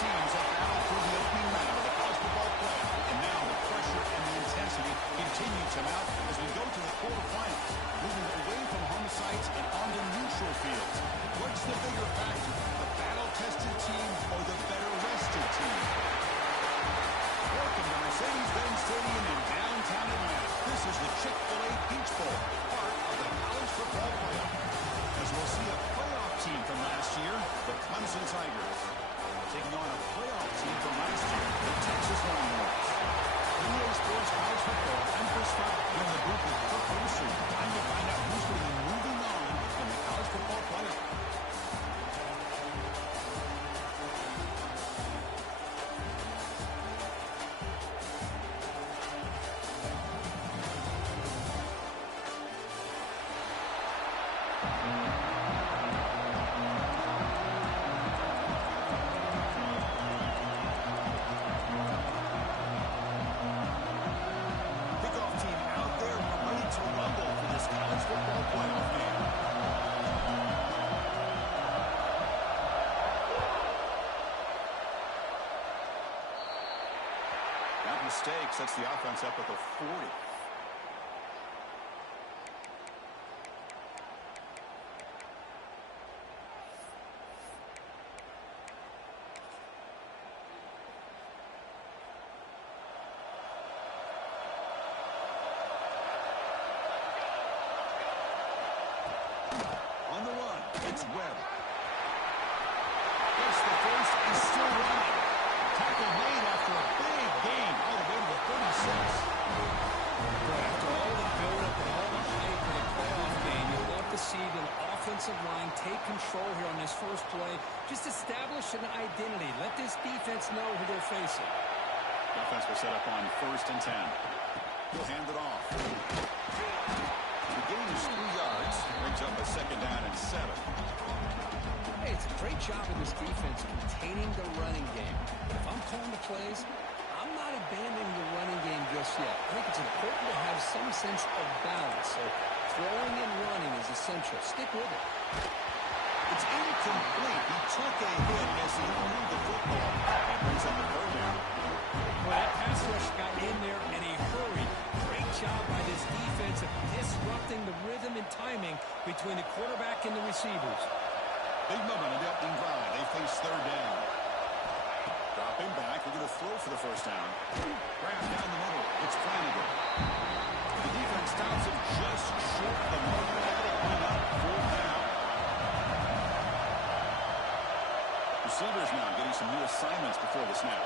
teams have battled through the opening round of the college football playoff, and now the pressure and the intensity continue to mount as we go to the quarterfinals, moving away from home sites and onto neutral fields. What's the bigger factor, the battle-tested team or the better-rested team? Welcome to Mercedes-Benz Stadium in downtown Atlanta. This is the Chick-fil-A Peach Bowl, part of the college football playoff. As we'll see a playoff team from last year, the Clemson Tigers, taking on a playoff team from last year, the Texas Longhorns. EA Sports College Football, I'm Chris Scott, here in the booth with Kirk Wilson. Time to find out who's going to be moving on in the college football playoff. Mistake sets the offense up at the 40. On the run, it's Webb. Yes, the first is still running. Tackle made after a big gain all the way to the 36. But after all the build-up and all the hype for the playoff game, you'll love to see the offensive line take control here on this first play. Just establish an identity. Let this defense know who they're facing. Offense will set up on 1st and 10. He'll hand it off. The gain is 3 yards. Brings up a 2nd down and 7. Hey, it's a great job of this defense containing the running game. But if I'm calling the plays, I'm not abandoning the running game just yet. I think it's important to have some sense of balance. So throwing and running is essential. Stick with it. It's incomplete. He took a hit as he moved the football. It brings up the 3rd down. Well, that pass rush got in there in a hurry. Great job by this defense of disrupting the rhythm and timing between the quarterback and the receivers. Big moment in the opening drive. They face 3rd down. Drop him back. They're going to throw for the 1st down. Grab down the middle. It's Flanagan. The defense stops him just short of the mark. Bring up 4th down. Receivers now getting some new assignments before the snap.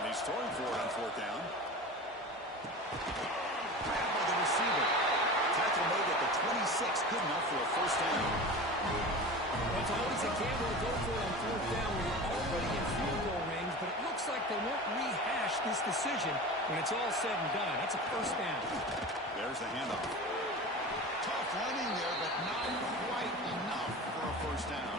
And he's throwing for it on 4th down. Grabbed by the receiver. Tackle made at the 26. Good enough for a 1st down. Well, it's always a gamble to go for it on 4th down when you're already in field goal range, but it looks like they won't rehash this decision when it's all said and done. That's a 1st down. There's the handoff. Tough running there, but not quite enough for a 1st down.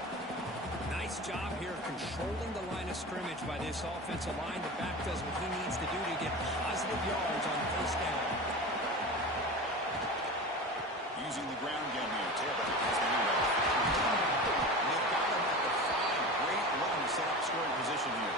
Nice job here controlling the line of scrimmage by this offensive line. The back does what he needs to do to get positive yards on 1st down. Using the ground game here. Tailback has the handoff. They've got him at the 5. Great run to set up scoring position here.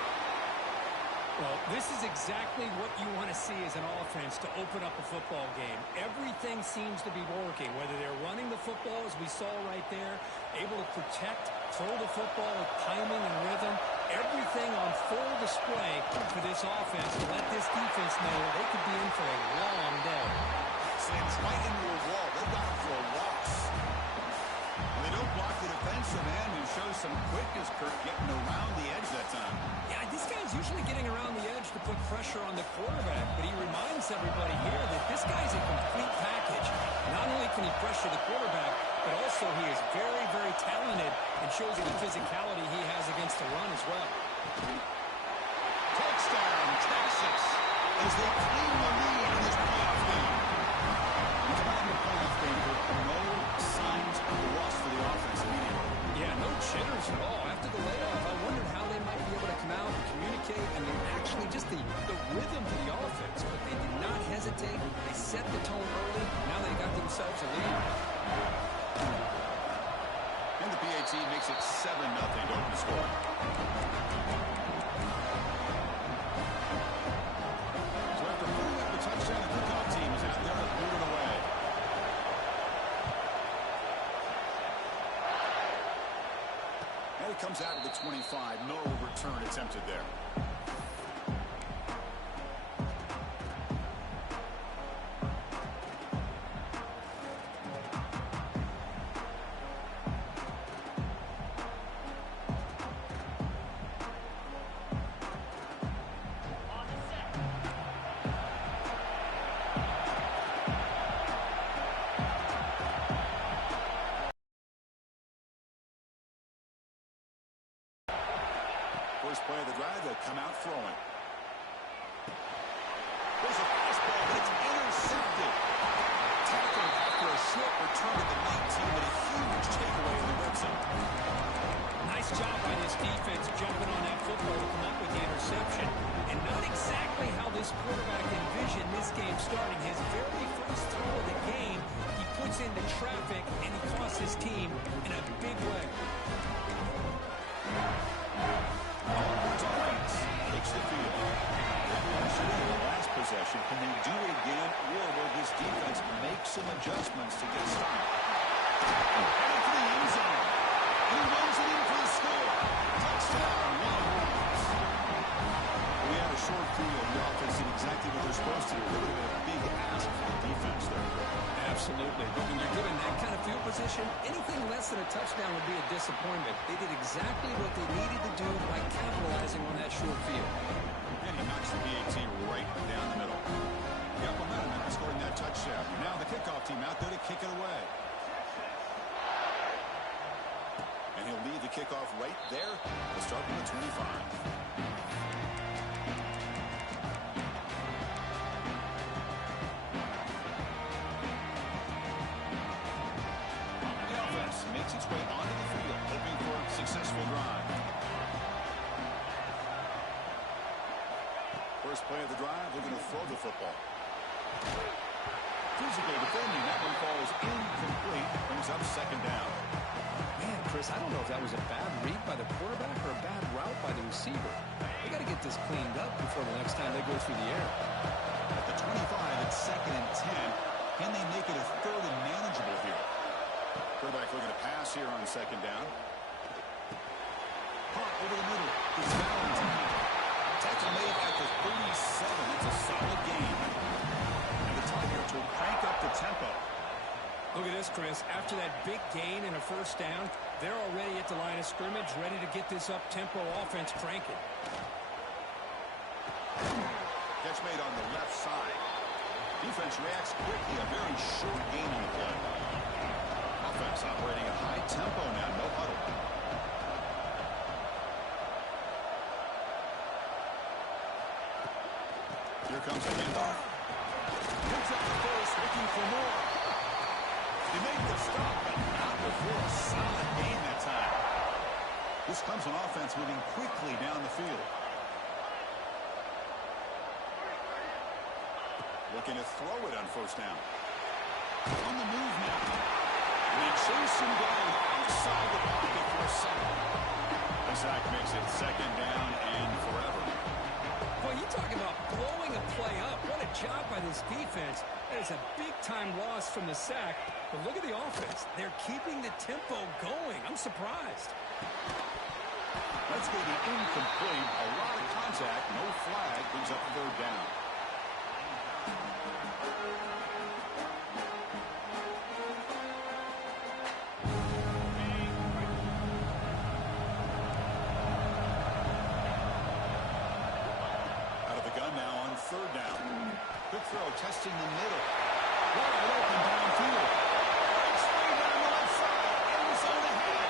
Well, this is exactly what you want to see as an offense to open up a football game. Everything seems to be working, whether they're running the football, as we saw right there, able to protect, throw the football with timing and rhythm. Everything on full display for this offense to let this defense know they could be in for a long day. Slams right into a wall. They've got him for a loss. And they don't block the defensive end and show some quickness, Kirk, getting around the edge that time. Yeah, this guy's usually getting around the edge to put pressure on the quarterback, but he reminds everybody here that this guy's a complete package. Not only can he pressure the quarterback, but also he is very, very talented and shows you the physicality he has against the run as well. Touchdown, Texas, as they claim the lead in this playoff game. It's about the playoff game, but no signs of a loss for the offense immediately. Yeah, no jitters at all. After the layoff, I wondered how they might be able to come out and communicate, and then actually just the rhythm to the offense. But they did not hesitate. They set the tone early. Now they PAT makes it 7-0 to open the score. So after putting up the touchdown, the kickoff team is out there moving away. And it comes out to the 25. No return attempted there. First play of the drive, they'll come out throwing. There's a fastball, but it's intercepted. Tackled after a short return to the 19, but a huge takeaway in the red zone. Nice job by this defense jumping on that football to come up with the interception. And not exactly how this quarterback envisioned this game starting. His very first throw of the game, he puts into traffic, and he costs his team in a big way. Auburn's offense takes the field. In the last possession, can they do it again, or will this defense make some adjustments to get stopped? Headed for the end zone. He runs it in for the score. Touchdown, Longhorns. We had a short field. The offense did exactly what they're supposed to do. Really a big ask for the defense there. Absolutely. But when you're given that kind of field position, anything less than a touchdown would be a disappointment. They did exactly what they needed to do by capitalizing on that short field. And he knocks the PAT right down the middle. He got momentum after scoring that touchdown. Now the kickoff team out there to kick it away. And he'll lead the kickoff right there. We'll start from the 25. Makes its way onto the field, hoping for a successful drive. First play of the drive, they're going to throw the football. Physical defending, that one falls incomplete, brings up second down. Man, Chris, I don't know if that was a bad read by the quarterback or a bad route by the receiver. They got to get this cleaned up before the next time they go through the air. At the 25, it's 2nd and 10. Can they make it a 3rd and manageable here? Quarterback looking to pass here on second down. Caught over the middle. It's Valentine. Tackle made at the 37. It's a solid game. And the Tigers will crank up the tempo. Look at this, Chris. After that big gain and a first down, they're already at the line of scrimmage, ready to get this up-tempo offense cranking. Catch made on the left side. Defense reacts quickly. A very short gain on the play. Offense operating at high tempo now, no huddle. Here comes the handoff. Picks up the first, looking for more. They make the stop, but not before a solid gain that time. This comes on offense moving quickly down the field. Looking to throw it on first down. On the move now. And they chase him down outside the pocket for a second. The sack makes it second down and forever. Well, you talk about blowing a play up. What a job by this defense. That is a big-time loss from the sack. But look at the offense. They're keeping the tempo going. I'm surprised. That's going to be incomplete. A lot of contact. No flag. Brings up third down. Third down. Quick throw, testing the middle. Wide open downfield. Breaks free down the left side. End zone ahead.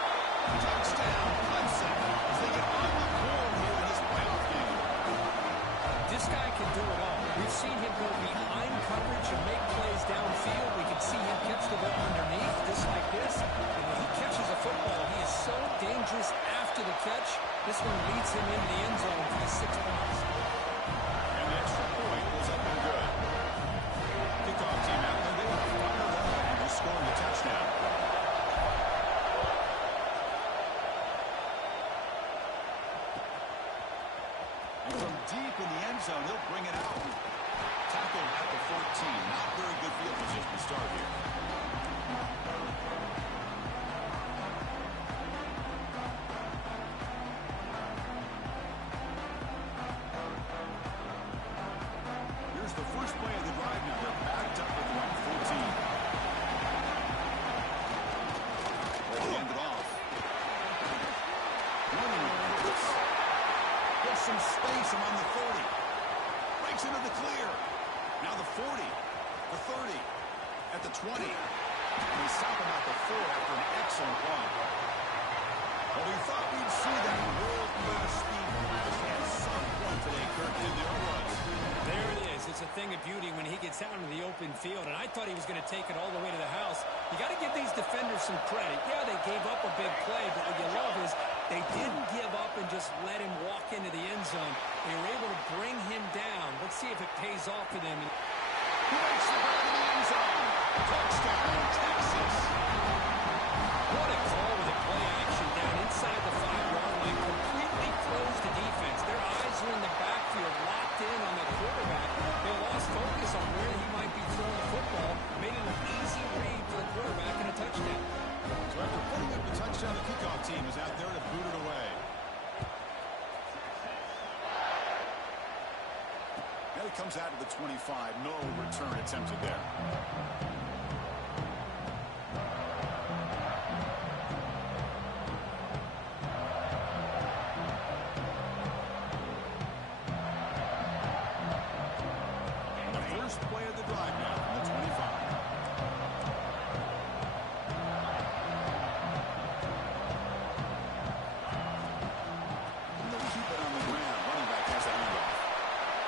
Touchdown, Clemson. As they get on the board here in this playoff game. This guy can do it all. We've seen him go behind coverage and make plays downfield. We can see him catch the ball underneath, just like this. And when he catches a football, he is so dangerous after the catch. This one leads him into the end zone for the 6 points. zone. He'll bring it out. Tackle at the 14. Not very good field position to start here. Here's the first play of the drive now. They're backed up at the 14. They hand it off. Gets some space around the 30. Breaks into the clear. Now the 40. The 30. At the 20. And they stop him at the 4 after an excellent run. Well, we thought we'd see that world-class speed flash at some point today, Kirk, and there it was. There it is. It's a thing of beauty when he gets out into the open field, and I thought he was going to take it all the way to the house. You got to give these defenders some credit. Yeah, they gave up a big play, but what you love is they didn't give up and just let him walk into the end zone. They were able to bring him down. Let's see if it pays off for them. He makes the grab in the end zone. Touchdown, Texas. What a call with a play action down inside the 5-yard line. Completely closed the defense. Their eyes were in the backfield, locked in on the quarterback. They lost focus on where he might be throwing the football. Made it an easy read for the quarterback and a touchdown. So after putting up the touchdown, the kickoff team is out there to boot it away. And it comes out to the 25. No return attempted there. The first play of the drive now from the 25. They'll keep it on the ground. Running back has a handoff.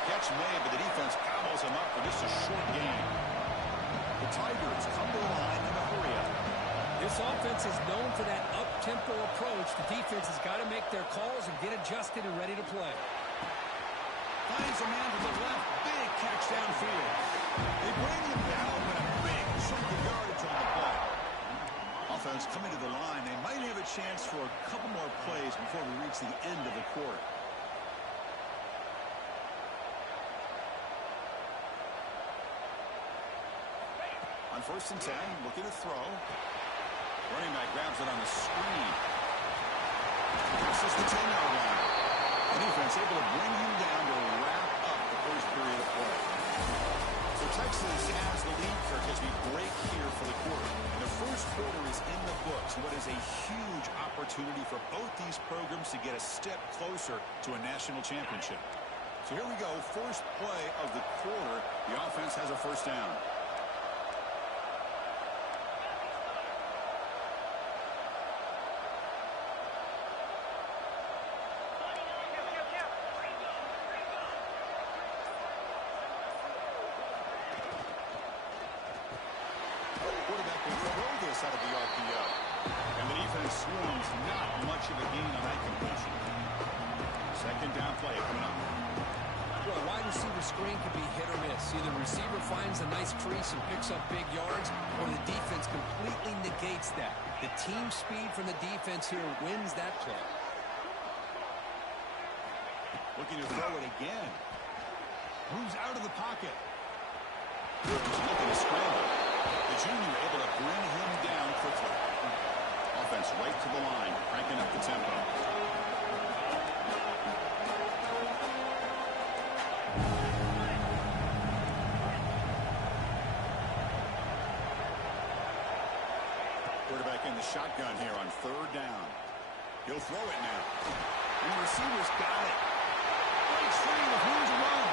Catch made, but the defense gobbles him up for just a short gain. The Tigers come to the line in a hurry up. This offense is known for that up-tempo approach. The defense has got to make their calls and get adjusted and ready to play. Finds a man to the left. Big catch downfield. They bring him down with a big chunk of yardage on the play. Offense coming to the line. They might have a chance for a couple more plays before we reach the end of the quarter. On 1st and 10, looking to throw. Running back grabs it on the screen. Passes the 10-yard line. The defense able to bring him down to wrap up the first period of play. So Texas has the lead, Kirk, as we break here for the quarter. And the first quarter is in the books. What is a huge opportunity for both these programs to get a step closer to a national championship. So here we go. First play of the quarter. The offense has a first down. Quarterback will throw this out of the RPO. And the defense swarms not much of a gain on that completion. Second down play coming up. Well, a wide receiver screen can be hit or miss. Either the receiver finds a nice crease and picks up big yards, or the defense completely negates that. The team speed from the defense here wins that play. Looking to throw it again. Moves out of the pocket. He's looking to scramble. The junior able to bring him down quickly. Offense right to the line, cranking up the tempo. Quarterback in the shotgun here on 3rd down. He'll throw it now. And the receiver's got it. Breaks free with room to run.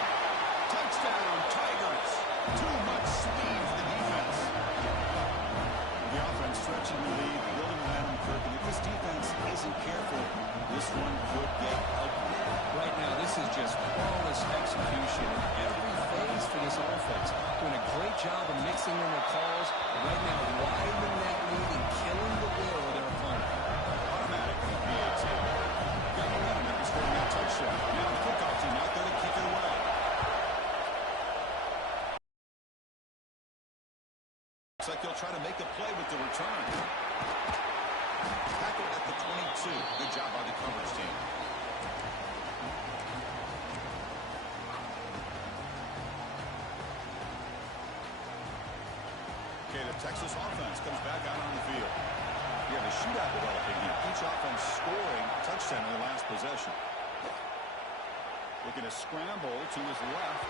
Touchdown, Tigers. Too much speed for the defense. The offense stretching the lead, building momentum, Kirk. And if this defense isn't careful, this one could get ugly. Right now, this is just flawless execution in every phase for this offense. Doing a great job of mixing in their calls. Right now, widening that lead and killing the will of their opponent. Automatic PAT. Got momentum after scoring that touchdown. Now the kickoff team out there to kick it away. Looks like he'll try to make a play with the return. Tackle at the 22. Good job by the coverage team. Texas offense comes back out on the field. You have a shootout developing here. Each offense scoring a touchdown in the last possession. Looking to scramble to his left.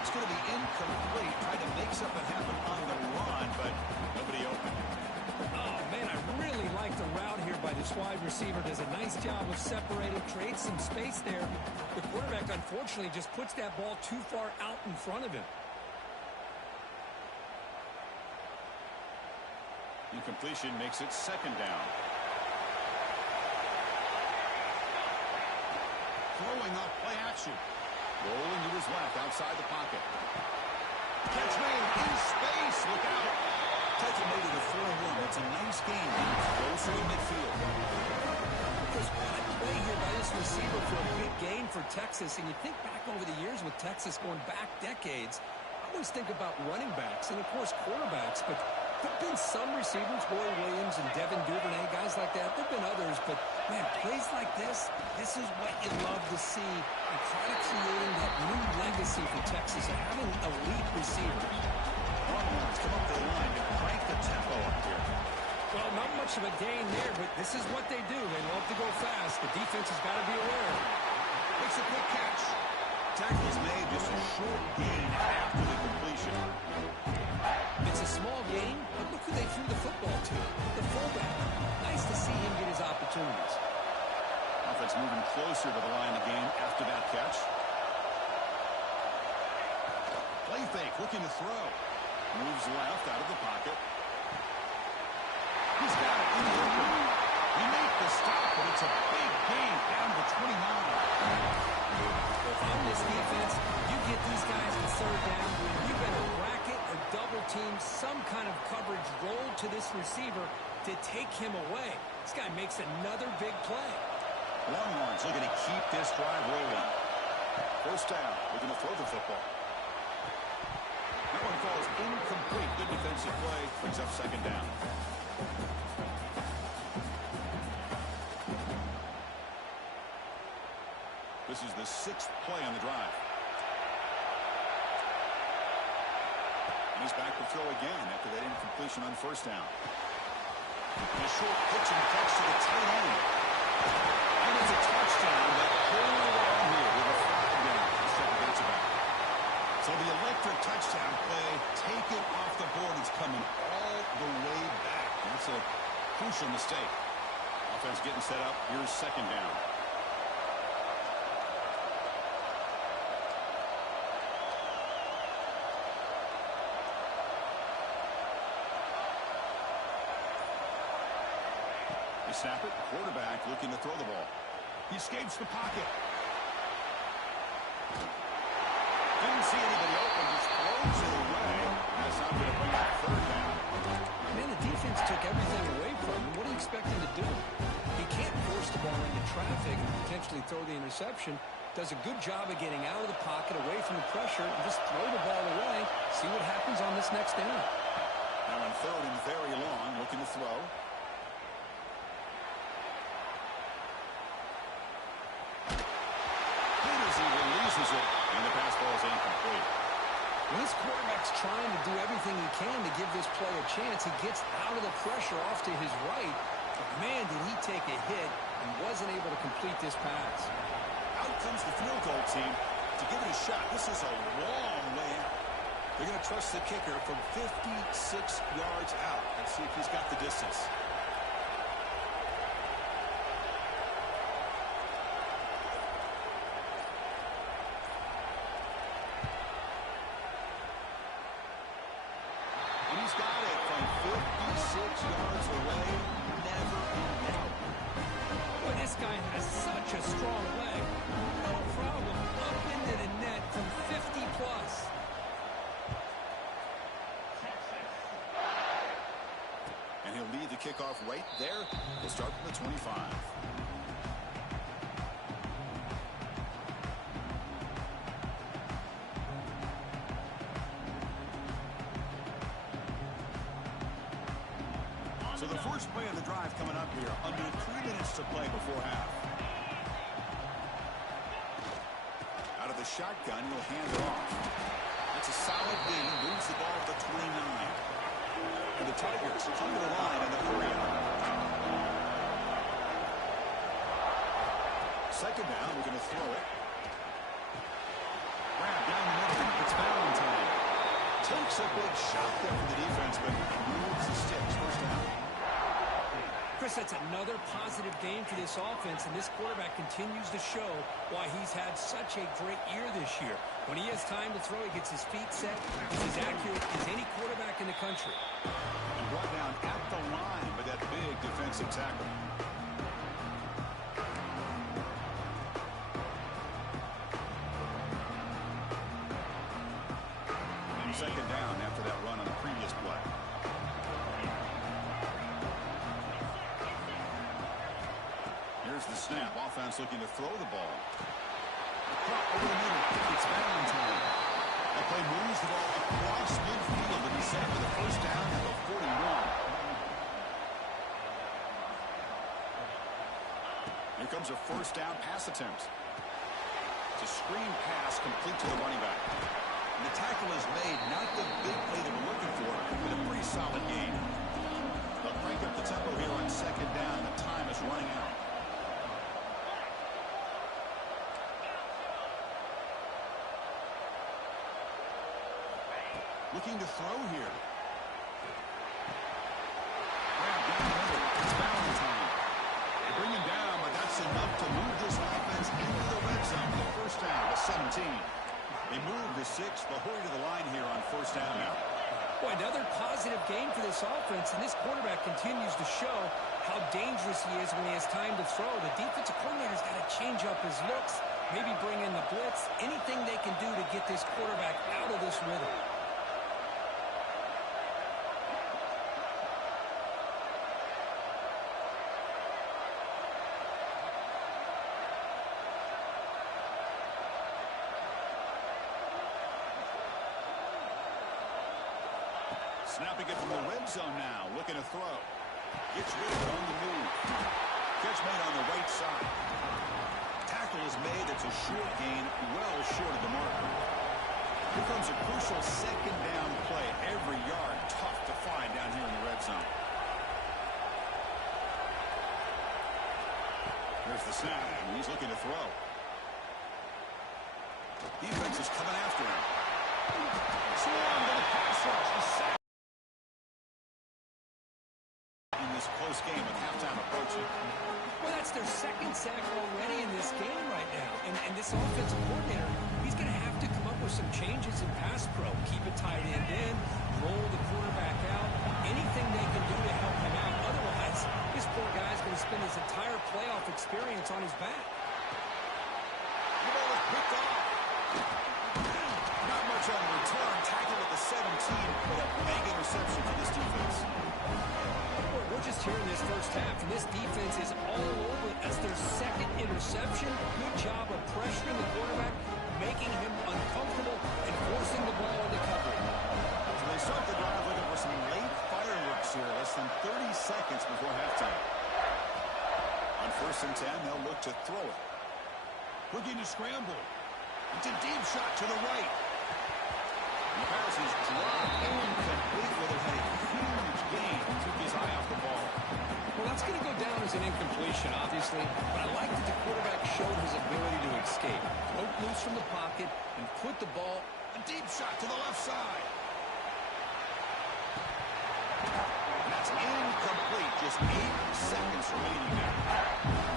It's going to be incomplete. Tried to make something happen on the run, but nobody open. Oh, man, I really like the route here by this wide receiver. Does a nice job of separating, creates some space there. The quarterback, unfortunately, just puts that ball too far out in front of him. Incompletion makes it second down. Throwing up play action. Rolling to his left outside the pocket. Catch made in space. Look out. Tackle made it a 4-1. That's a nice game. Closer to midfield. Just good play here by this receiver for a big gain for Texas. And you think back over the years with Texas going back decades, I always think about running backs and, of course, quarterbacks. But there have been some receivers, Roy Williams and Devin Duvernay, guys like that. There have been others. But, man, plays like this is what you love to see. And kind of creating that new legacy for Texas of having elite receivers. Longhorns come up to the line and crank the tempo up here. Well, not much of a gain there, but this is what they do. They love to go fast. The defense has got to be aware. Makes a quick catch. Tackle is made, just a short gain after the completion. It's a small gain, but look who they threw the football to. The fullback. Nice to see him get his opportunities. Offense moving closer to the line of the game after that catch. Play fake, looking to throw. Moves left out of the pocket. He's got it in the open. He made the stop, but it's a big gain down to 29. If I'm this defense, you get these guys to third down, you better bracket or double team some kind of coverage roll to this receiver to take him away. This guy makes another big play. Longhorns looking to keep this drive rolling. First down, looking to throw the football. That one falls incomplete. Good defensive play. Brings up second down. This is the 6th play on the drive. And he's back to throw again after that incompletion on first down. And a short pitch and catch to the tight end. And it's a touchdown, but hold on here with a flag down. Let's check the bets about it. So the electric touchdown play, take it off the board. It's coming all the way back. That's a crucial mistake. Offense getting set up. Here's second down. They snap it. Quarterback looking to throw the ball. He escapes the pocket. Didn't see anybody open, just throws it away. That's not going to bring up third down. Man, the defense took everything away from him. What do you expect him to do? He can't force the ball into traffic and potentially throw the interception. Does a good job of getting out of the pocket, away from the pressure, and just throw the ball away. See what happens on this next down. Now on third and very long, looking to throw. He releases it, and the pass ball is incomplete. When this quarterback's trying to do everything he can to give this play a chance, he gets out of the pressure off to his right. But man, did he take a hit and wasn't able to complete this pass. Out comes the field goal team to give it a shot. This is a long way out. They're going to trust the kicker from 56 yards out. Let's see if he's got the distance. He's got it from 56 yards away. Never in doubt. Boy, this guy has such a strong leg. No problem. Up into the net from 50 plus. And he'll lead the kickoff right there. He'll start from the 25. So the first play of the drive coming up here. Under 3 minutes to play before half. Out of the shotgun, he'll hand it off. That's a solid gain. Moves the ball to the 29. And the Tigers come to the line in the 3. Second down, we're going to throw it. Grab down the middle. It's Valentine. Takes a big shot there from the defense, but moves the sticks. First down. Chris, that's another positive game for this offense, and this quarterback continues to show why he's had such a great year this year. When he has time to throw, he gets his feet set. He's as accurate as any quarterback in the country. And brought down at the line by that big defensive tackle. Second down after that run on the previous play. Here's the snap. Offense looking to throw the ball. The clock over the middle. It's Valentine. That play moves the ball across midfield, and he's set for the first down at the 41. Here comes a first down pass attempt. It's a screen pass complete to the running back. And the tackle is made, not the big play that we're looking for, but a pretty solid gain. They'll crank up the tempo here on second down. The time is running out. Looking to throw here. Grab down the middle. It's Valentine. They bring him down, but that's enough to move this offense into the red zone. The first down to 17. They move to 6. They'll hurry to the line here on first down now. Boy, another positive game for this offense, and this quarterback continues to show how dangerous he is when he has time to throw. The defensive coordinator's got to change up his looks, maybe bring in the blitz, anything they can do to get this quarterback out of this rhythm. Snapping it from the red zone now, looking to throw. Gets rid of it on the move. Catch made on the right side. Tackle is made. It's a short gain, well short of the marker. Here comes a crucial second down play. Every yard tough to find down here in the red zone. Here's the snap, and he's looking to throw. Defense is coming after him. Swarm to the pass rush. The sack. In this close game with halftime approaching. Well, that's their second sack already in this game right now. And this offensive coordinator, he's going to have to come up with some changes in pass pro. Keep a tight end in, roll the quarterback out, anything they can do to help him out. Otherwise, this poor guy's going to spend his entire playoff experience on his back. The ball is picked off. Not much on the return. Tackle at the 17, but a big interception for this defense. We're just here in this first half, and this defense is all over it. That's their second interception. Good job of pressuring the quarterback, making him uncomfortable, and forcing the ball into coverage. So they start the drive looking for some late fireworks here, less than 30 seconds before halftime. On 1st and 10, they'll look to throw it. Looking to scramble. It's a deep shot to the right. And the pass is dropped incomplete with a huge gain. Took his eye off the ball. Well, that's going to go down as an incompletion, obviously, but I like that the quarterback showed his ability to escape. Broke loose from the pocket and put the ball. A deep shot to the left side. And that's incomplete. Just 8 seconds remaining now.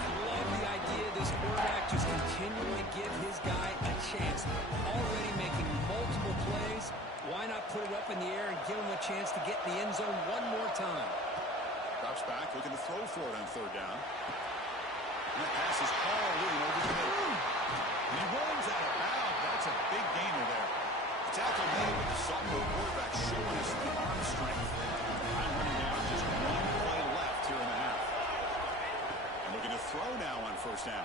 I love the idea of this quarterback just continuing to give his guy a chance. Already making multiple plays. Why not put it up in the air and give him a chance to get in the end zone one more time? Drops back, looking to throw for it on 3rd down. And that pass is hauled in over the middle. And he runs out of bounds. That's a big gainer there. Tackle made with the sophomore quarterback showing us the arm strength. Time running down, just 1 play left here in the half. And looking to throw now on 1st down.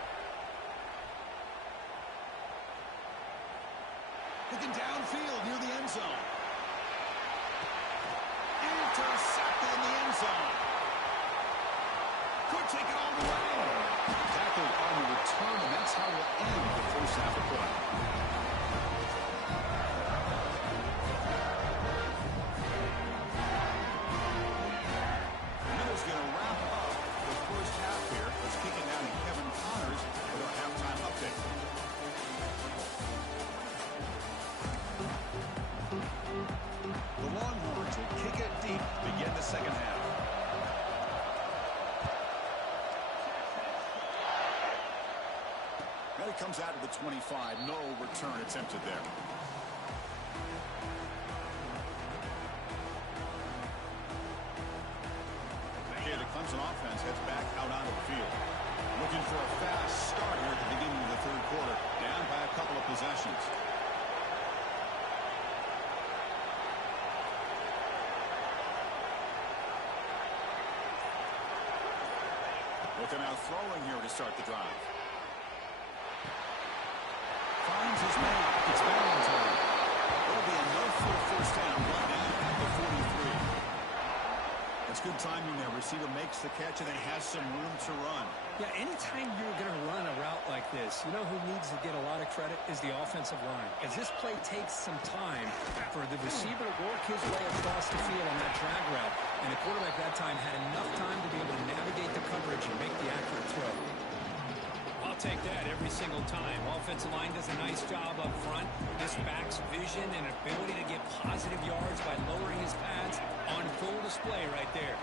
Looking downfield near the end zone. Intercepted in the end zone. Could take it all the way. Tackled on the return, and that's how we'll end the first half of play. Play comes out of the 25. No return attempted there. Okay, the Clemson offense heads back out onto the field. Looking for a fast start here at the beginning of the third quarter. Down by a couple of possessions. Looking out throwing here to start the drive. Finds his man. It's Valentine. It'll be enough for a first down. Right now at the 43. It's good timing there. Receiver makes the catch and then has some room to run. Yeah, anytime you're going to run a route like this, you know who needs to get a lot of credit is the offensive line. As this play takes some time for the receiver to work his way across the field on that drag route. And the quarterback that time had enough time to be able to navigate the coverage and make the accurate throw. I'll take that every single time. Offensive line does a nice job up front. This back's vision and ability to get positive yards by lowering his pads on full display right there.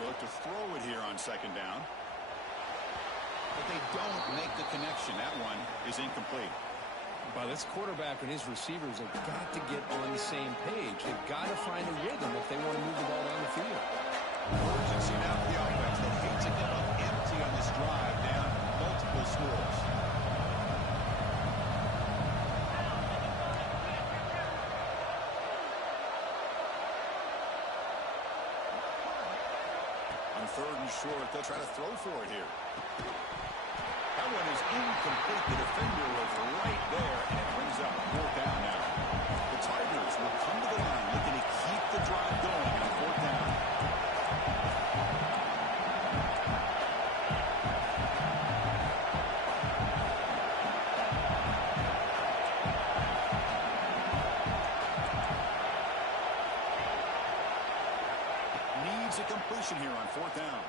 They look to throw it here on second down. But they don't make the connection. That one is incomplete. But this quarterback and his receivers have got to get on the same page. They've got to find a rhythm if they want to move the ball down the field. Urgency now for the offense. They hate to get up empty on this drive, down multiple scores. On third and short, they'll try to throw for it here. That one is incomplete. The defender was right there, and it brings up fourth down now. The Tigers will come to the line looking to keep the drive going on fourth down. Needs a completion here on fourth down.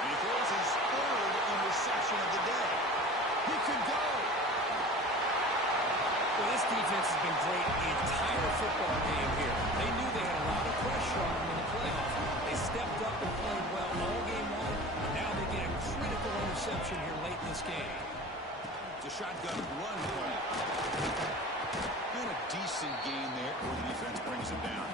And he throws his third interception of the day. He could go. Well, this defense has been great the entire football game here. They knew they had a lot of pressure on them in the playoffs. They stepped up and played well all game long. Now they get a critical interception here late in this game. It's a shotgun run play. And a decent gain there where the defense brings him down.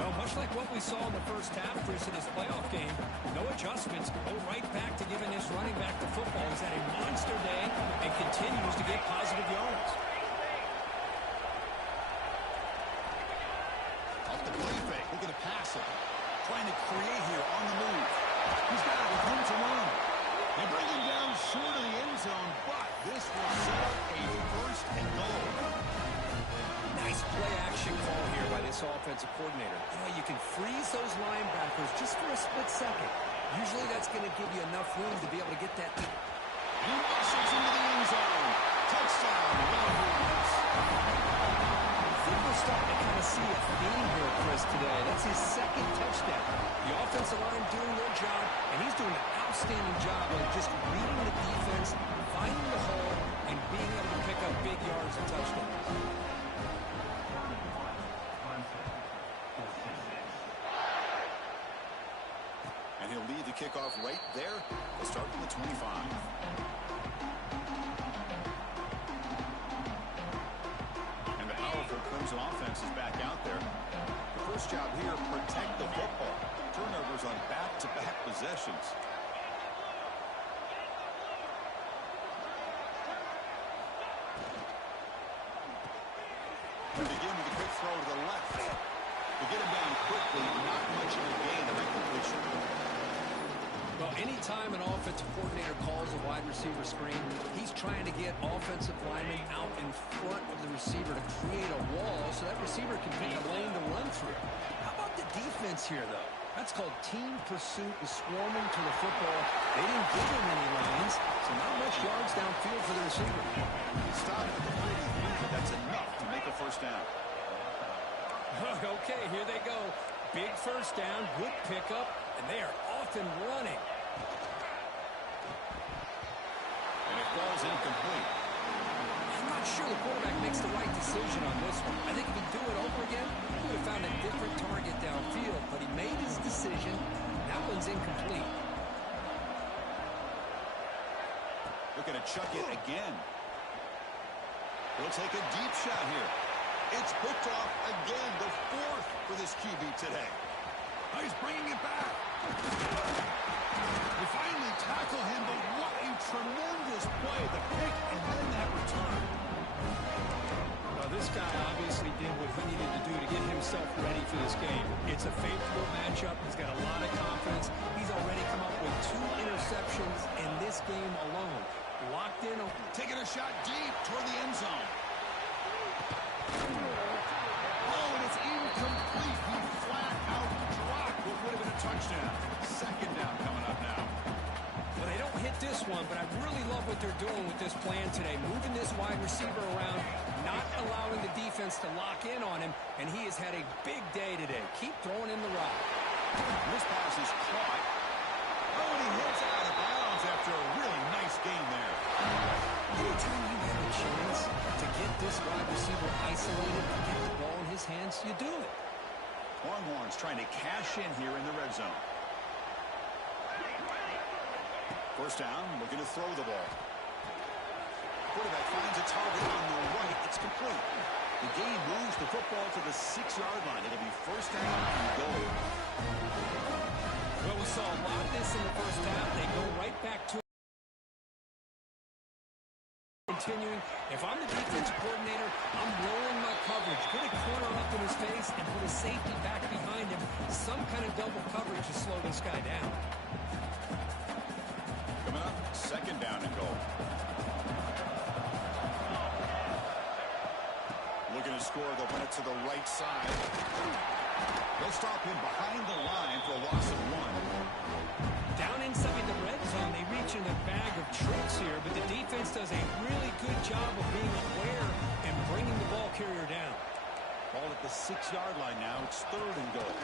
Well, much like what we saw in the first half, Chris, in this playoff game, no adjustments. Go right back to giving this running back the football. He's had a monster day and continues to get positive yards. Off the play fake, looking to pass it. Trying to create here on the move. He's got it with room to run. They bring him down short of the end zone, but this will set up a first and goal. Nice play-action call here by this offensive coordinator. You know, you can freeze those linebackers just for a split second. Usually that's going to give you enough room to be able to get that. He muscles into the end zone. Touchdown, Ravens. I think we're starting to kind of see a theme here, Chris, today. That's his second touchdown. The offensive line doing their job, and he's doing an outstanding job of just reading the defense, finding the hole, and being able to pick up big yards and touchdowns. And he'll lead the kickoff right there. They'll start from the 25. And the powerful Clemson offense is back out there. The first job here, protect the football. Turnovers on back-to-back possessions. To begin with a quick throw to the left. To get him down quickly, not much of a gain of that completion. Well, anytime an offensive coordinator calls a wide receiver screen, he's trying to get offensive linemen out in front of the receiver to create a wall so that receiver can pick a lane to run through. How about the defense here, though? That's called team pursuit and swarming to the football. They didn't give him any lanes, so not much yards downfield for the receiver. Stop at the 43. That's enough to make a first down. Okay, here they go. Big first down, good pickup, and they are off and running. And it falls incomplete. I'm not sure the quarterback makes the right decision on this one. I think if he'd do it over again, he would have found a different made his decision. That one's incomplete. Looking to chuck it again. He'll take a deep shot here. It's picked off again, the fourth for this QB today. He's bringing it back. They finally tackle him, but what a tremendous play. The pick and then that return. Well, this guy obviously did what he needed to do to get himself ready for this game. It's a favorable matchup. He's got a lot of confidence. He's already come up with 2 interceptions in this game alone. Locked in. Taking a shot deep toward the end zone. Oh, and it's incomplete. He flat out dropped what would have been a touchdown. Second down coming up now. Well, they don't hit this one, but I really love what they're doing with this plan today. Moving this wide receiver around, not allowing the defense to lock in on him, and he has had a big day today. Keep throwing in the rock. This pass is caught. Oh, and he hits out of bounds after a really nice game there. Anytime you have a chance to get this wide receiver isolated and get the ball in his hands, you do it. Longhorns trying to cash in here in the red zone. First down, looking to throw the ball. Quarterback finds a target on the right. It's complete. The game moves the football to the 6-yard line. It'll be first down and goal. Well, we saw a lot of this in the first half. They go right back to continuing. If I'm the defensive coordinator, I'm rolling my coverage. Put a corner up in his face and put a safety back behind him. Some kind of double coverage to slow this guy down. Coming up, second down and goal. Looking to score, they'll run it to the right side. They'll stop him behind the line for a loss of 1. Down inside the red zone, they reach in a bag of tricks here, but the defense does a really good job of being aware and bringing the ball carrier down. Ball at the 6-yard line now. It's third and goal.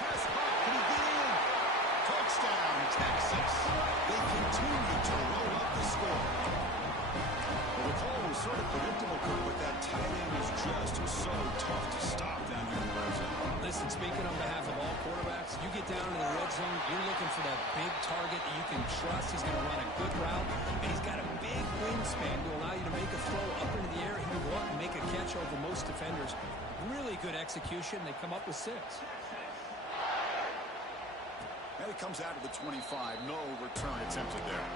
Pass caught. Can he get in? Touchdown, Texas. They continue to roll up the score. Well, the call was sort of predictable, Kirk, but that tight end is just so tough to stop down here in the red zone. Listen, speaking on behalf of all quarterbacks, you get down to the red zone, you're looking for that big target that you can trust. He's going to run a good route, and he's got a big wingspan to allow you to make a throw up into the air. He can go up and make a catch over most defenders. Really good execution. They come up with 6. And it comes out of the 25. No return attempted there.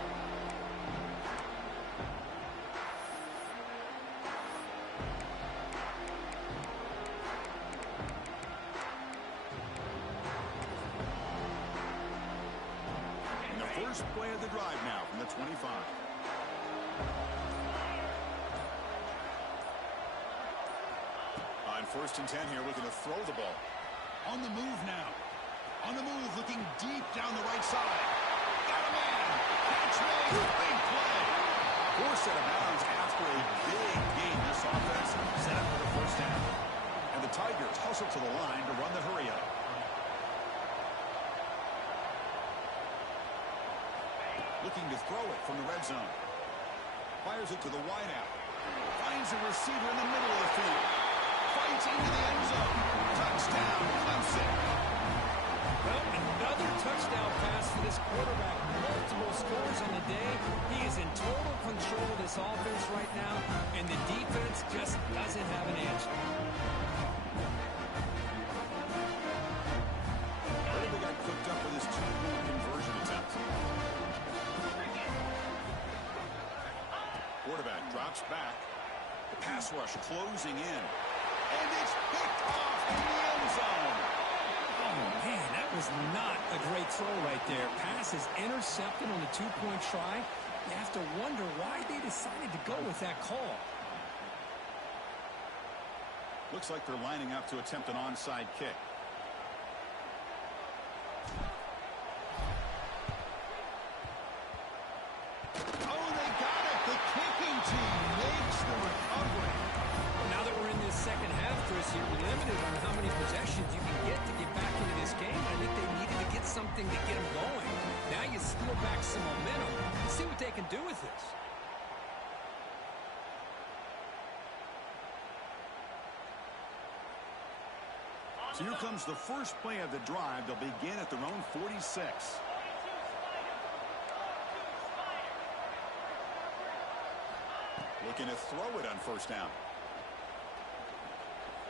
First play of the drive now from the 25. On first and 10 here, looking to throw the ball. On the move now. On the move, looking deep down the right side. Got a man. Catch made. Big play. Forced out of bounds after a big game. This offense set up for the first down. And the Tigers hustle to the line to run the hurry up. Looking to throw it from the red zone. Fires it to the wideout. Finds a receiver in the middle of the field. Fights into the end zone. Touchdown, Clemson. Well, another touchdown pass for this quarterback. Multiple scores on the day. He is in total control of this offense right now, and the defense just doesn't have an answer. They got cooked up with his 2-point conversion attempt. Quarterback drops back. The pass rush closing in. And it's picked off in the end zone. Oh, man, that was not a great throw right there. Pass is intercepted on the 2-point try. You have to wonder why they decided to go with that call. Looks like they're lining up to attempt an onside kick. Oh, they got it. The kicking team makes the recovery. Now that we're in this second half, Chris, you're limited on how many possessions you can get to get back into this game. I think they needed to get something to get them going. Now you steal back some momentum and see what they can do with this. So here comes the first play of the drive. They'll begin at their own 46. Looking to throw it on first down.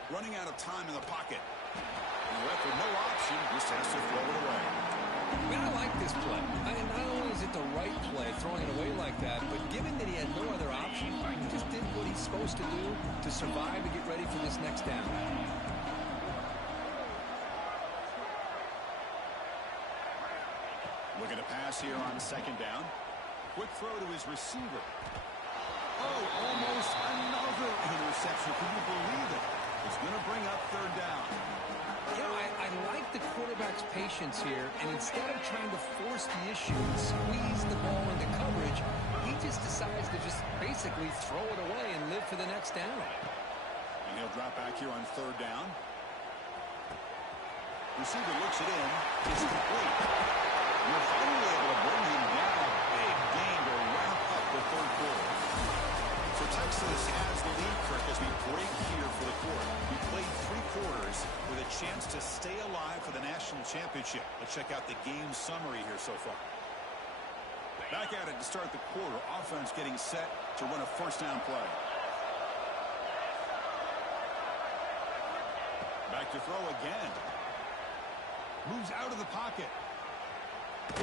Running out of time in the pocket. And left with no option, just has to throw it away. Man, I like this play. Not only is it the right play, throwing it away like that, but given that he had no other option, he just did what he's supposed to do to survive and get ready for this next down. Looking to pass here on second down. Quick throw to his receiver. Oh, almost another interception. Can you believe it? It's going to bring up third down. You know, I like the quarterback's patience here, and instead of trying to force the issue and squeeze the ball into coverage, he just decides to just basically throw it away and live for the next down. And he'll drop back here on third down. Receiver looks it in. It's complete. We're finally able to bring him down. Big gain to wrap up the third quarter. So Texas has the lead, Kirk, as we break here for the quarter. We played 3 quarters with a chance to stay alive for the national championship. Let's check out the game summary here so far. Back at it to start the quarter. Offense getting set to run a first down play. Back to throw again. Moves out of the pocket. Oh,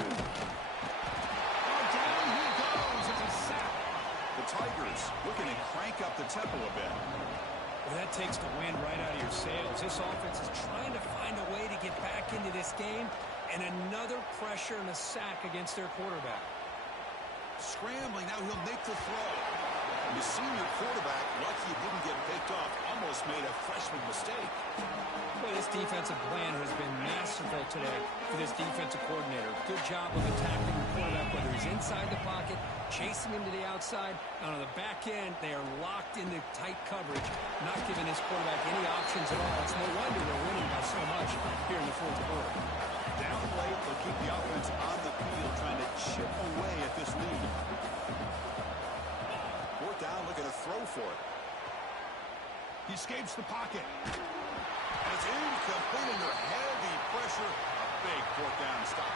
down he goes. It's a sack. The Tigers looking to crank up the tempo a bit. Well, that takes the wind right out of your sails. This offense is trying to find a way to get back into this game, and another pressure and a sack against their quarterback. Scrambling, now he'll make the throw. The senior quarterback, lucky he didn't get picked off, almost made a freshman mistake. Well, this defensive plan has been masterful today for this defensive coordinator. Good job of attacking the quarterback, whether he's inside the pocket, chasing him to the outside, and on the back end, they are locked into tight coverage, not giving his quarterback any options at all. It's no wonder they're winning by so much here in the fourth quarter. Down late, they'll keep the offense on the field, trying to chip away at this lead. Fourth down, looking to throw for it. He escapes the pocket. It's incomplete under heavy pressure. A big fourth down stop.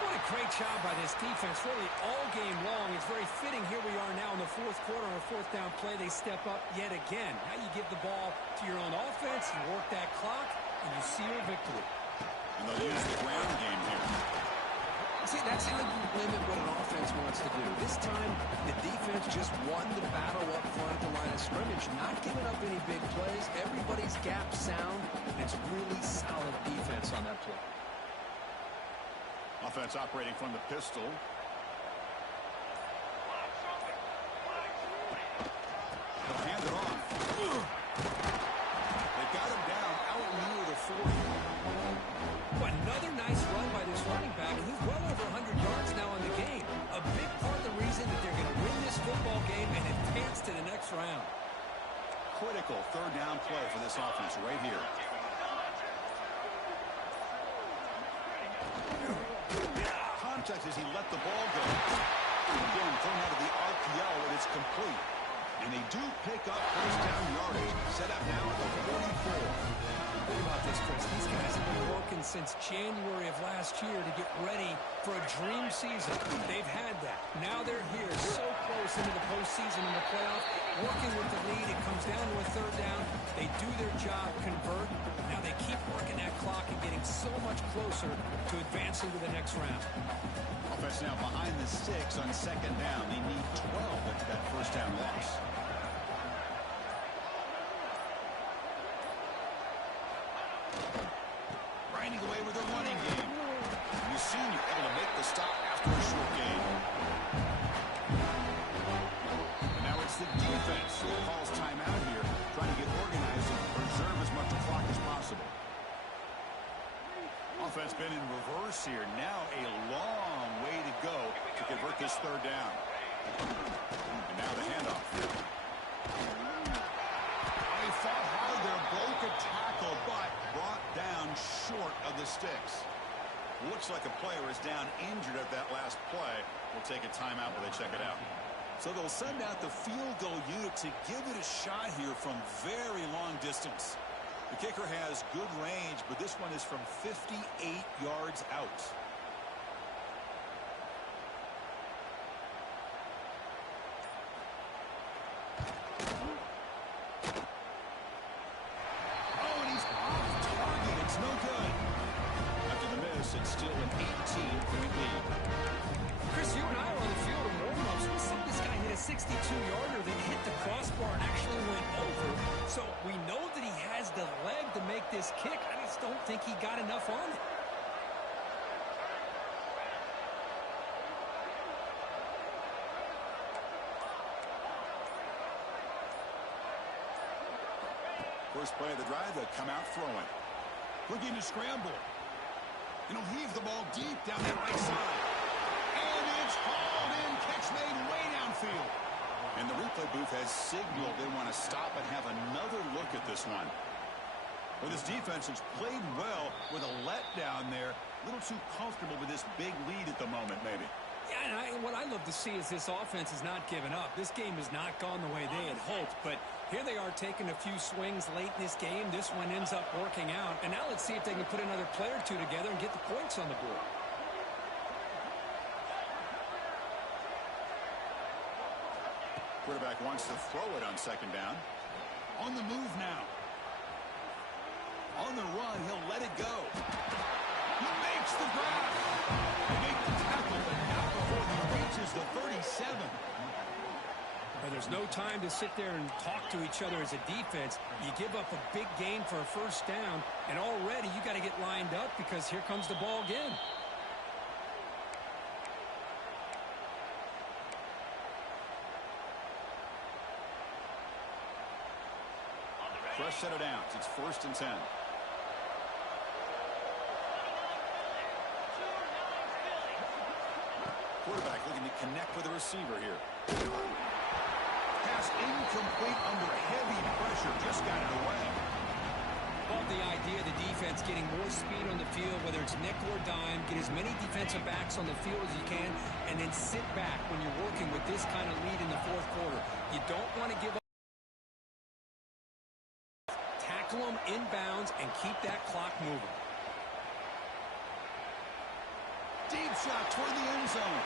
What a great job by this defense, really all game long. It's very fitting. Here we are now in the fourth quarter on a fourth down play. They step up yet again. Now you give the ball to your own offense, you work that clock, and you seal a victory. And they'll use the ground game here. See, that's how you limit what an offense wants to do. This time, the defense just won the battle up front at the line of scrimmage, not giving up any big plays. Everybody's gap sound, and it's really solid defense on that play. Offense operating from the pistol. They'll hand it off. They got him down out near the 40. Well, another nice run by this running back. He's well over 100 yards now in the game. A big part of the reason that they're going to win this football game and advance to the next round. Critical third down play for this offense right here. Contact as he let the ball go. Again, thrown out of the RPO, and it's complete. And they do pick up first down yardage. Set up now at the 44. Think about this, Chris. These guys have been working since January of last year to get ready for a dream season. They've had that. Now they're here, so close into the postseason and the playoff, working with the lead. It comes down to a third down. They do their job, convert. Now they keep working that clock and getting so much closer to advancing to the next round. Offense now behind the 6 on second down. They need 12 at that first down loss. Grinding away with a running game. And the senior able to make the stop after a short game. And now it's the defense who calls timeout here, trying to get organized and preserve as much clock as possible. Offense been in reverse here. Now a long way to go to convert this third down. And now the handoff. They fought hard there, broke a tackle, but brought down short of the sticks. Looks like a player is down injured at that last play. We'll take a timeout while they check it out. So they'll send out the field goal unit to give it a shot here from very long distance. The kicker has good range, but this one is from 58 yards out. Oh, and he's off target. It's no good. After the miss, it's still an 18-point lead. Chris, you and I were on the field in warm-ups. We saw this guy hit a 62-yarder that hit the crossbar and actually went over. So we know that he has the leg to make this kick. I just don't think he got enough on it. First play of the drive, they'll come out throwing. Looking to scramble. And he'll heave the ball deep down that right side. And it's hauled in. Catch made way downfield. And the replay booth has signaled they want to stop and have another look at this one. Well, this defense has played well with a letdown there. A little too comfortable with this big lead at the moment, maybe. Yeah, and what I love to see is this offense has not given up. This game has not gone the way they had hoped, but here they are taking a few swings late in this game. This one ends up working out, and now let's see if they can put another play or two together and get the points on the board. Quarterback wants to throw it on second down. On the move now. On the run, he'll let it go. He makes the grab. They make the tackle, but not before he reaches the 37. Well, there's no time to sit there and talk to each other as a defense. You give up a big gain for a first down, and already you got to get lined up because here comes the ball again. Fresh set of downs. It's 1st and 10. Quarterback looking to connect with a receiver here. Pass incomplete under heavy pressure. Just got it away. Love the idea of the defense getting more speed on the field, whether it's nickel or dime, get as many defensive backs on the field as you can, and then sit back when you're working with this kind of lead in the fourth quarter. You don't want to give up. Tackle them inbounds and keep that clock moving. Deep shot toward the end zone.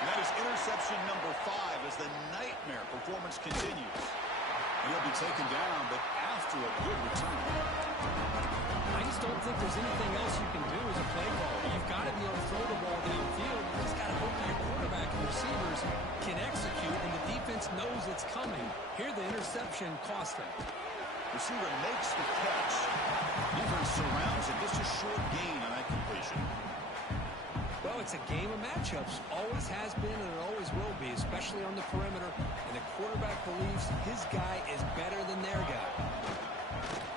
And that is interception number 5 as the nightmare performance continues. And he'll be taken down, but after a good return. I just don't think there's anything else you can do as a play caller. You've got to be able to throw the ball downfield. You just got to hope that your quarterback and receivers can execute, and the defense knows it's coming. Here, the interception cost them. Receiver makes the catch. Defense surrounds it. Just a short gain on that completion. Well, it's a game of matchups. Always has been and it always will be, especially on the perimeter. And the quarterback believes his guy is better than their guy.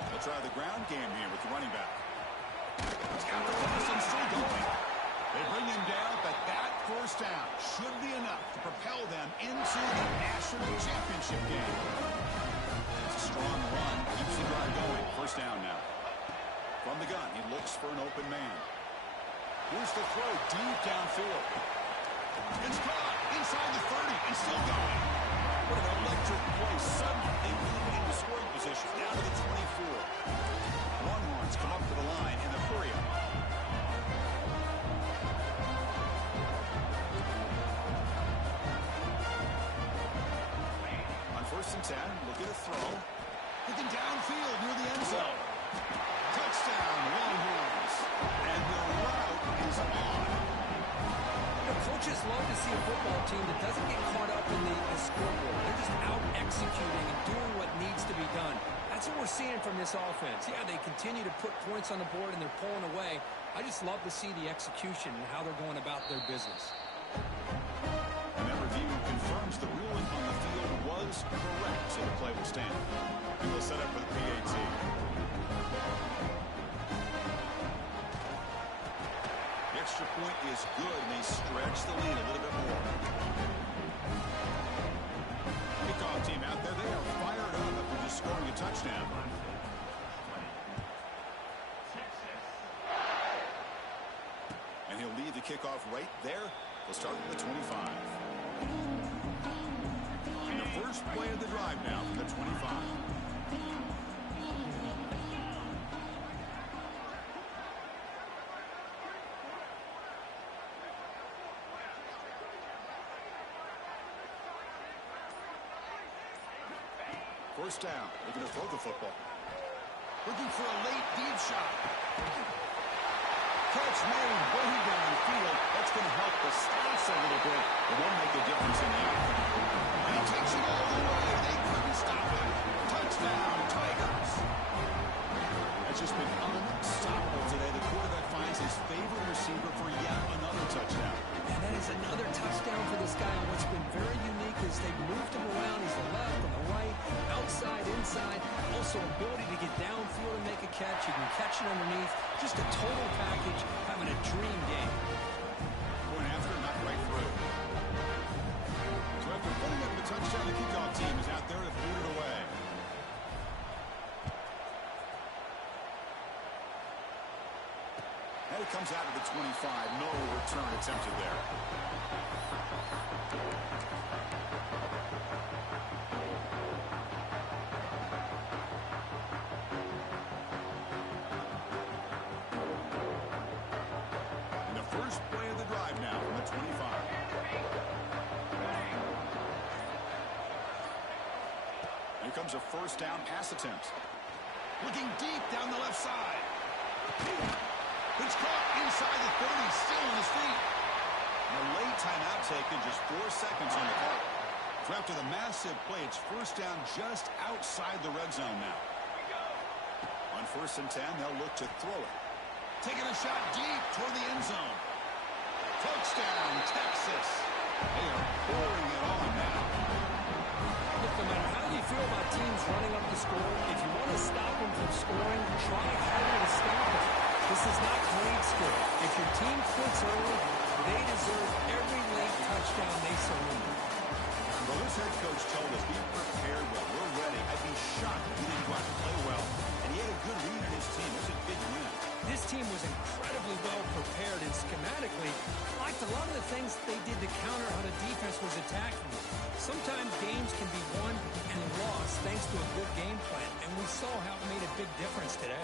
They'll try the ground game here with the running back. He's got the pass and still going. They bring him down, but that first down should be enough to propel them into the national championship game. It's a strong run. Keeps the drive going. First down now. From the gun, he looks for an open man. Here's the throw deep downfield. It's caught inside the 30 and still going. What an electric play. Suddenly moving into scoring position. Down to the 24. Longhorns come up to the line in the hurry-up. On 1st and 10, look at a throw. Looking downfield near the end zone. Touchdown, Longhorns. And the route is on. Coaches love to see a football team that doesn't get caught up in the scoreboard. They're just out executing and doing what needs to be done. That's what we're seeing from this offense. Yeah, they continue to put points on the board and they're pulling away. I just love to see the execution and how they're going about their business. And that review confirms the ruling on the field was correct, so the play will stand. And we'll set up for the PAT. Extra point is good, and they stretch the lead a little bit more. Kickoff team out there, they are fired up after just scoring a touchdown. And he'll lead the kickoff right there. We'll start with the 25. And the first play of the drive now from the 25. First down. They're going to throw the football. Looking for a late deep shot. Catch made way downfield. That's going to help the stats a little bit. It won't make a difference in the outcome. And he takes it all the way. They couldn't stop him. Touchdown, Tigers. That's just been unstoppable today. The quarterback finds his favorite receiver for yet another touchdown. And that is another touchdown for this guy. And what's been very unique is they've moved him around. He's the left and the right, outside, inside. Also ability to get downfield and make a catch. You can catch it underneath. Just a total package, having a dream game. Going after, not right through. So after putting up the touchdown, the kickoff team is out there to boot it away. And it comes out of the 25. No return attempted there. And the first play of the drive now from the 25. Here comes a first down pass attempt. Looking deep down the left side. It's caught inside the 30, still on his feet. And a late timeout taken, just 4 seconds on the clock. So after the massive play, it's first down just outside the red zone now. On 1st and 10, they'll look to throw it. Taking a shot deep toward the end zone. Touchdown, Texas. They are pouring it on now. Look, no matter how you feel about teams running up the score, if you want to stop them from scoring, try harder to stop them. This is not grade school. If your team quits early, they deserve every late touchdown they surrender. Well, this head coach told us, be prepared well. We're ready. I'd be shocked if he didn't go out and play well. And he had a good read on his team. It was a big win. This team was incredibly well prepared, and schematically, liked a lot of the things they did to counter how the defense was attacking them. Sometimes games can be won and lost thanks to a good game plan, and we saw how it made a big difference today.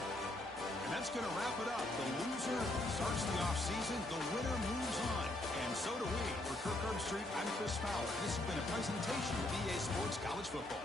And that's going to wrap it up. The loser starts the offseason. The winner moves on. And so do we. For Kirk Herbstreit, I'm Chris Fowler. This has been a presentation of EA Sports College Football.